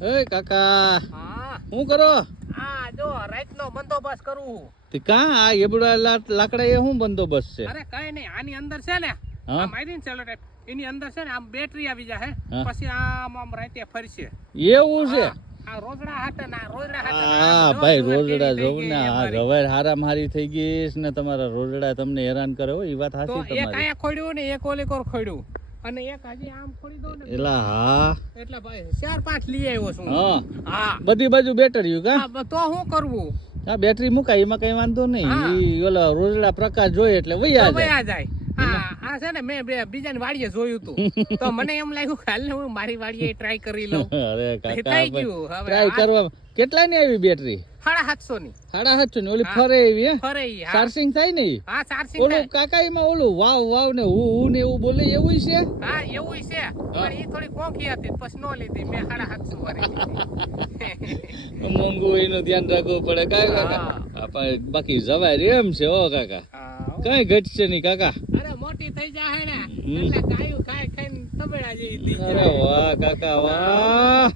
એ કાકા હા શું કરો? આ જો રાતનો બંદોબસ્ત કરું. તે કા આ એબડા લાકડા એ શું બંદોબસ્ત છે? અરે કઈ નહીં, આની અંદર છે ને હા? આ મારી ને સેલો ટાઈપ એની અંદર છે ને આમ બેટરી આવી જાય હા. પછી આમ આમ રાતે ફરશે. એવું છે? આ રોજડા હાટે ના રોજડા હાટે હા ભાઈ, રોજડા જોવ ને આ રવાય હારા મારી થઈ ગઈ છે ને તમારા રોજડા તમને હેરાન કરે હો. એ વાત તો સાચી એક તમારી. આયા ખોડ્યું ને એક ઓલી કોર ખોડ્યું અને એક હજી આમ ખોડી દો ને એલા હા એટલે ભાઈ 4-5 લઈ આવ્યો છું. હા હા બધી બાજુ બેટરી કા? હા, તો શું કરવું? હા બેટરી મુકાય એમાં કઈ વાંધો નહીં. હા. ઈ ઓલા રોજડા પ્રકાશ જોઈએ એટલે વૈયા તો જાય. વયા જાય. હા આ છે ને મેં બીજાની વાડીએ જોયું હતું તો મને એમ લાગ્યું કે હાલ ને હું મારી વાડીએ ટ્રાય કરી લઉં. અરે કાકા થઈ ગયું. હવે ટ્રાય કરવા કેટલા ની આવી બેટરી? 750 ની 750 ની ઓલી હા. ફરે એવી હે? ફરે ઈ. હા ચાર્જિંગ થાય ને ઈ? હા ચાર્જિંગ ઓલું થાય. કાકા એમાં ઓલું વાવ વાવ ને હું ને એવું બોલે એવું છે? હા એવું છે પણ ઈ થોડી કોંકી હતી પછી નો લીધી મેં 750 વાળી. મોંઘું એનું ધ્યાન રાખવું પડે કાકા. હા. આપણે બાકી જવાય રે એમ છે હો કાકા. હા. કઈ ઘટશે નહીં કાકા. અરે મોટી થઈ જાય ને એટલે ગાયું ખાઈ ખાઈને તબેડા જેવી થઈ અરે જાય. વાહ કાકા વાહ.